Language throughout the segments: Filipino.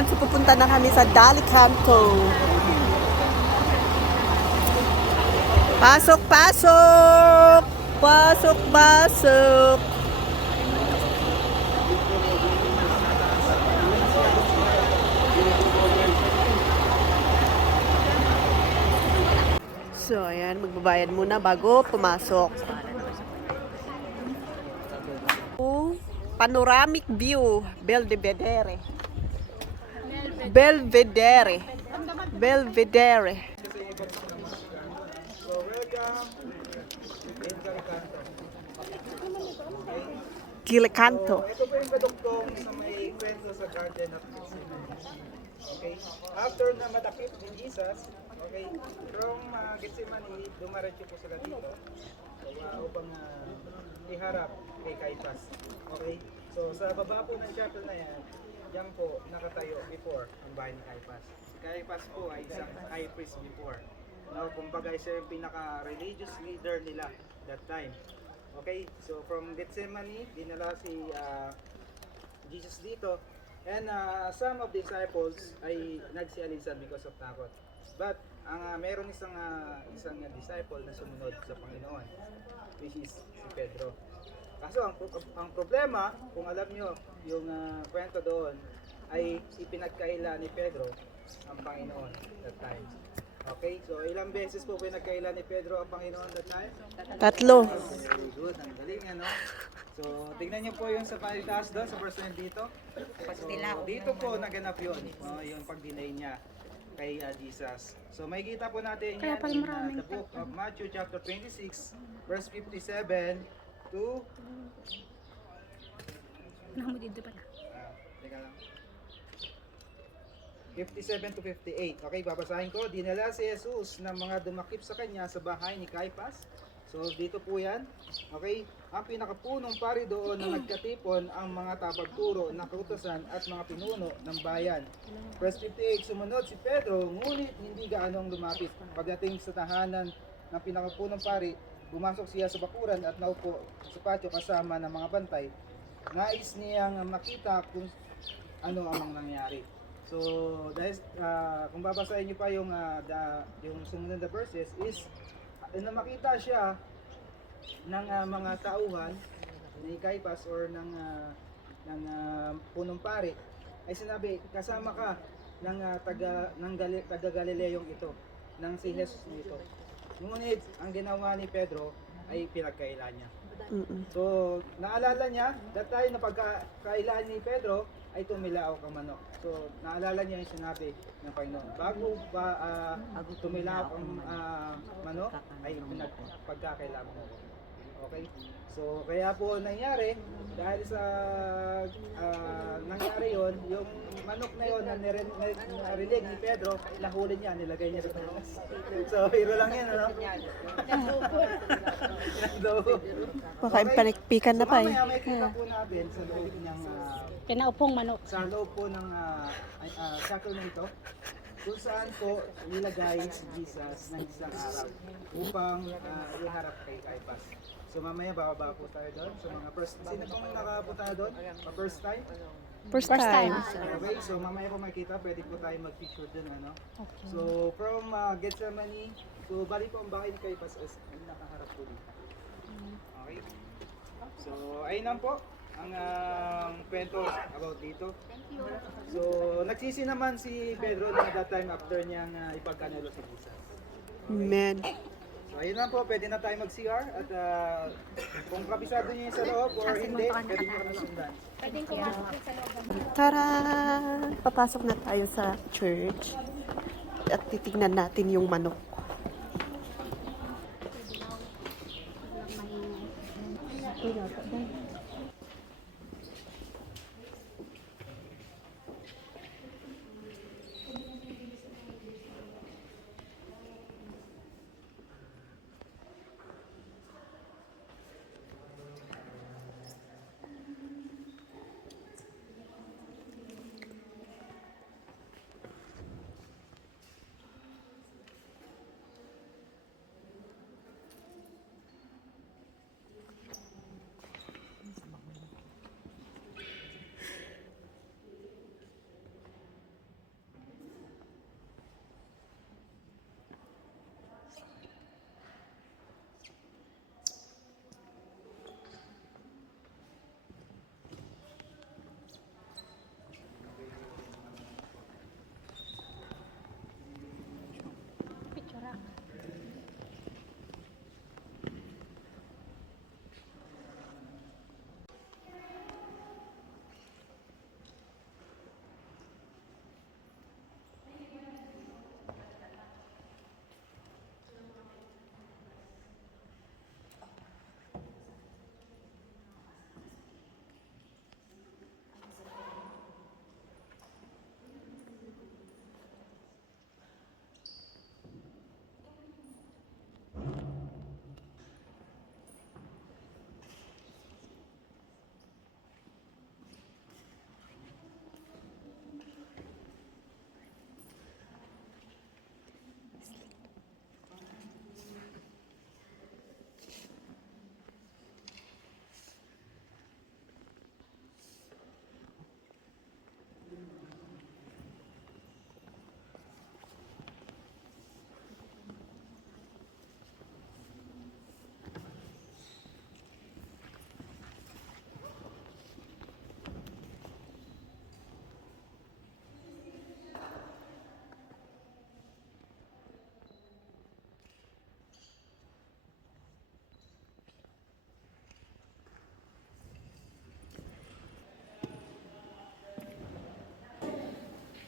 Ayan, so pupunta na kami sa Dalicanto. Pasok, pasok! Pasok, pasok! So, ayan, magbabayad muna bago pumasok. Panoramic view, Belvedere. Belvedere. Belvedere. Gilicanto. Ito po yung kadugtong sa may kwento sa Garden of Gethsemane. Okay? After na madakip ni Jesus, okay, from Gethsemane, dumaretso po sila dito upang iharap kay Caiaphas. Okay? So sa baba po ng chapel na yan, yan po nakatayo before ang bahay ni Caiaphas. Si Caiaphas po ay isang high priest before. No, kumbaga siya yung pinaka-religious leader nila that time. Okay, so from Gethsemane, dinala si Jesus dito. And some of the disciples ay nagsialisan because of takot. But meron isang disciple na sumunod sa Panginoon, which is si Pedro. Kaso ang problema, kung alam nyo, yung kwento doon, ay ipinagkaila ni Pedro ang Panginoon that time. Okay, so ilang beses po pinagkaila ni Pedro ang Panginoon that time? 3. Very good, ang galing ano. So tignan niyo po yung sa taas doon, sa verse 9 dito. So, dito po naganap yun, yung pag-deny niya kay Jesus. So may kita po natin yan in the book of Matthew chapter 26, verse 57 to... Teka lang. 57 to 58. Okay, babasahin ko. Dinala si Jesus ng mga dumakip sa kanya sa bahay ni Caiaphas. So, dito po yan. Okay, ang pinakapunong pari doon na nagkatipon ang mga tapagturo ng kautusan at mga pinuno ng bayan. Verse 58, sumunod si Pedro, ngunit hindi gaanong lumapit. Pagdating sa tahanan ng pinakapunong pari, bumasok siya sa bakuran at naupo sa patio kasama ng mga bantay. Nais niyang makita kung ano ang nangyari. So, dahil kung babasahin niyo pa yung sumunod na verses is na makita siya ng mga tauhan ni Caiaphas or ng punong pari ay sinabi, kasama ka ng taga Galileyong ito, ng si Jesus nito. Ngunit ang ginawa ni Pedro ay pinagkaila niya. So, naalala niya, that time na pagkailan ni Pedro ay tumilaw ang manok. So, naalala niya yung sinabi ng Panginoon. Bago tumilaw ang manok, ay pagkakailan mo. Okay? So, kaya po nangyari, dahil sa nangyari yon, yung manok na yon na narinig ni Pedro, nahuli niya, nilagay niya sa tanong. So, hero lang yan, ano? Baka impanikpikan na pa eh. Mamaya may kita po natin sa loob niyang Pinaupong manok. sa loob po ng chapel na ito, kung saan po nilagay si Jesus ng isang araw upang iharap kay Caiaphas. So mamaya bababa po tayo doon. So mga first, sino pong nakapunta doon? First time? First time. Okay, so mamaya po makita, pwede po tayo mag-picture doon. Ano? Okay. So from Gethsemane, so bali po ang bahay ni Caiaphas is nakaharap po dito. Okay? So ayun lang po ang kwento about dito. So nagsisi naman si Pedro na that time after niyang ipagkanelo si Jesus. Amen. So ayun lang po, pwede na tayo mag-CR at kung kabisado niyo yung sa loob or hindi, pwede niyo kami sundan. Pwedeng pumasok din sa loob. Tara! Papasok na tayo sa church at titignan natin yung manok.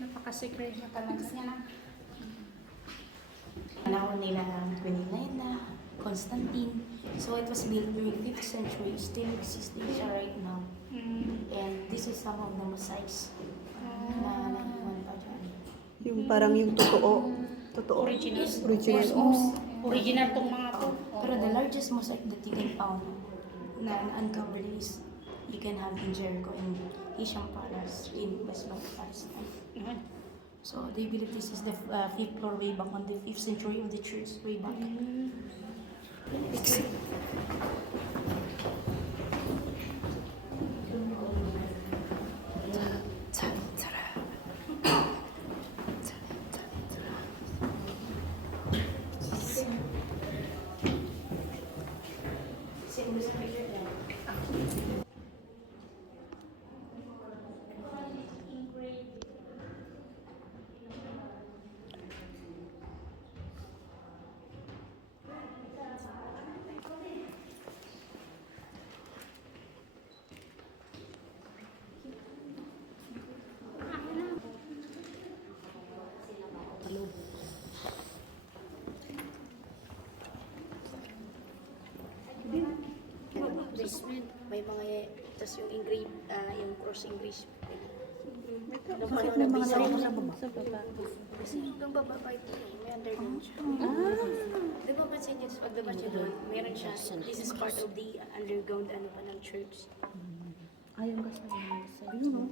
Napaka-secret na talaga niya na. Panahon nila Queen Elena, Constantine. So it was built during 5th century, still existing siya right now. And this is some of the mosaics na naiwan pa dyan. Yung parang yung totoo. Original. Original. Original tong mga to. Pero the largest mosaic that you can found na uncovered is you can have in Jericho in Hisham Palace in West Bank, Palestine. So they believe this is the 5th floor way back on the 5th century of the church way back. Basement, may mga, tas yung engrave, yung cross engrave. Ano pa nung nabisa ko sa baba? Kasi hanggang baba pa ito, may underground siya. Di ba pansin niyo, pagbaba siya doon, meron siya, this is part of the underground ano pa ng church. Ayun kasi. Ayun, no?